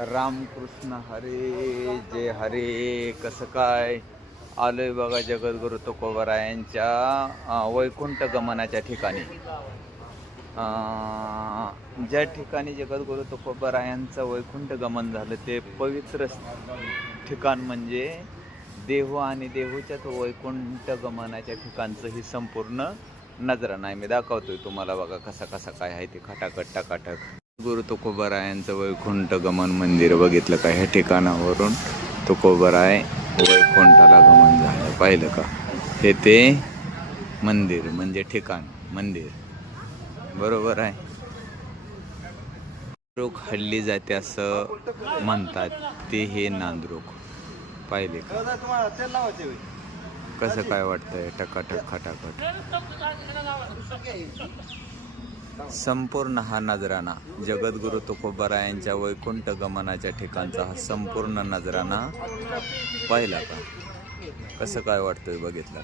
रामकृष्ण हरे जय हरे. कसं काय आलोय बघा जगद्गुरु तुकोबरायांच्या वैकुंठ गमनाच्या ठिकाणी. ज्या ठिकाणी जगद्गुरु तुकोबरायांचं वैकुंठ गमन झालं ते पवित्र ठिकाण म्हणजे देहू आणि देहूच्याच वैकुंठ गमनाच्या ठिकाणचं ही संपूर्ण नजराणा आहे. मी दाखवतोय तुम्हाला बघा कसा कसा काय आहे ते खटाखट टकाटक. गुरु तुकोबरायांचं वैकुंठ गमन मंदिर बघितलं का? ह्या ठिकाणावरून तुकोबराय वैकुंठाला गमन झालं. पाहिलं का? हे ते मंदिर म्हणजे ठिकाण मंदिर बरोबर आहे. नांदरूक हल्ली जाते असं म्हणतात ते हे नांदरूक. पाहिले का कसं काय वाटतंय? टकाटक खटाखट संपूर्ण हा नजराणा जगद्गुरु तुकोबरायांच्या वैकुंठ गमनाच्या ठिकाणचा हा संपूर्ण नजराणा पाहिला का? कसं काय वाटतंय बघितलं?